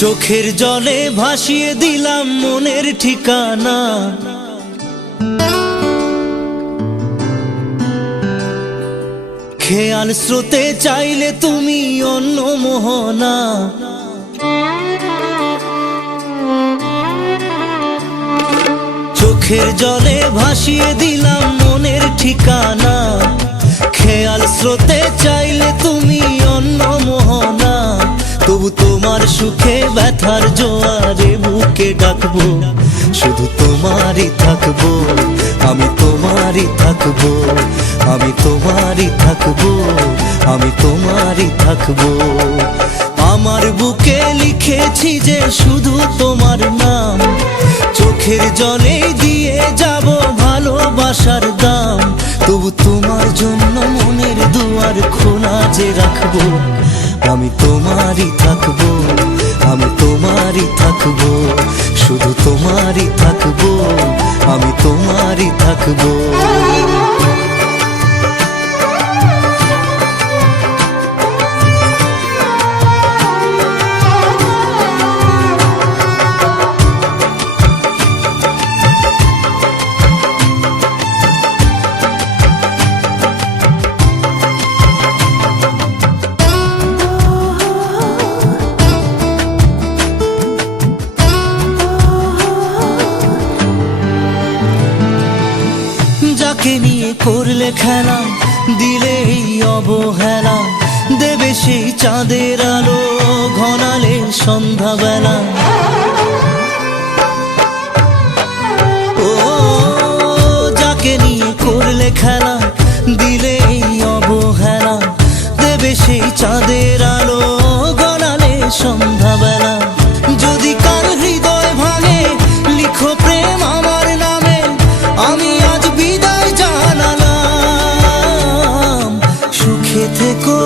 চোখের জলে ভাসিয়ে দিলাম মনের ঠিকানা। খেয়াল স্রোতে চাইলে তুমি অন্য মোহনা। চোখের জলে ভাসিয়ে দিলাম মনের ঠিকানা। খেয়াল স্রোতে চাইলে তুমি অন্য মোহনা। তবু তোমার সুখে ব্যথার জোয়ারে বুকে ডাকবো, শুধু তোমারই থাকবো, আমি তোমারই থাকবো, আমি তোমারই থাকবো, আমি তোমারই থাকবো। আমার বুকে লিখেছি যে শুধু তোমার নাম, চোখের জলে দিয়ে যাব ভালোবাসার দাম। তবু তোমার জন্য মনের দুয়ার খোলা যে রাখবো, আমি তোমারই থাকবো, আমি তোমারই থাকবো, শুধু তোমারই থাকবো, আমি তোমারই থাকবো। যাকে নিয়ে করলে খেলা, দিলে এই অবহেলা, দেবে সেই চাঁদের আলো ঘনালে সন্ধ্যাবেলা। ও যাকে নিয়ে করলে খেলা, দিলে এই অবহেলা, দেবে সেই চাঁদের আলো ঘনালে সন্ধ্যাবেলা। যদি কার হৃদয় ভাঙে লিখো প্রেম আমার নামে, আমি আজ বিদায় জানালাম। সুখে থেকো,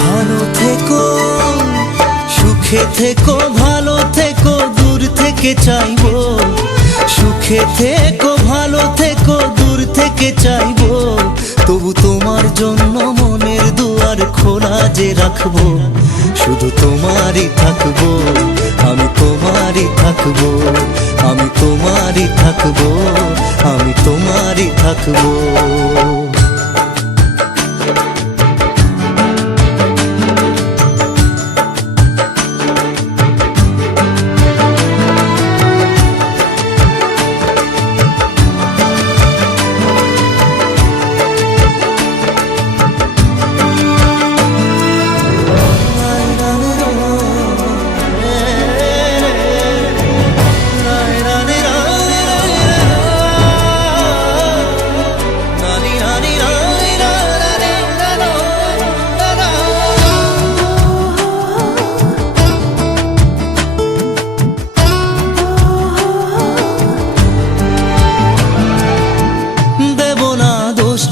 ভালো থেকো, সুখে থেকো, ভালো থেকো, দূর থেকে চাইবো। সুখে থেকো, ভালো থেকো, দূর থেকে চাইবো। তবু তোমার জন্য মনের দুয়ার খোলা যে রাখবো, শুধু তোমারই থাকবো, আমি তোমারই থাকবো, আমি তোমারই থাকবো, আমি তোমারই থাকবো।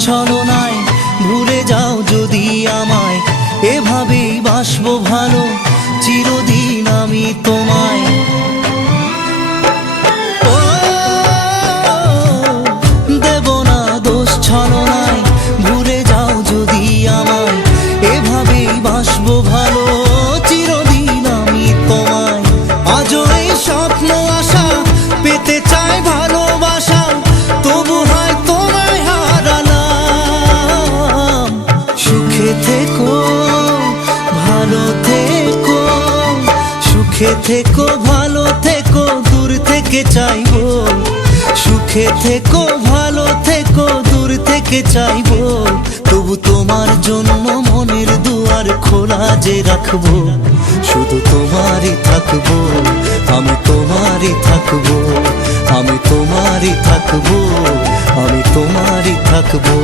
ছলনায় ভুলে যাও যদি আমায়, এভাবেই বাসবো ভালো চিরদিন আমি তোমায়। ও দেব না দোষ ছলনায়, ভুলে যাও যদি আমায়, এভাবেই বাসবো ভালো চিরদিন আমি তোমায়। আজও এই স্বপ্ন আশা পেতে চাই ভালোবাসা, তবু হয় তোমায় হারালাম। সুখে থেকো, ভালো থেকো, সুখে থেকো, ভালো থেকো, দূর থেকে চাইবো। সুখে থেকো, ভালো থেকো, দূর থেকে চাইবো। তবু তোমার জন্য মনের দুয়ার খোলা যে রাখবো, শুধু তোমারই থাকবো, আমি তোমারই থাকবো, আমি তোমারই থাকবো, আমি তোমারই থাকবো।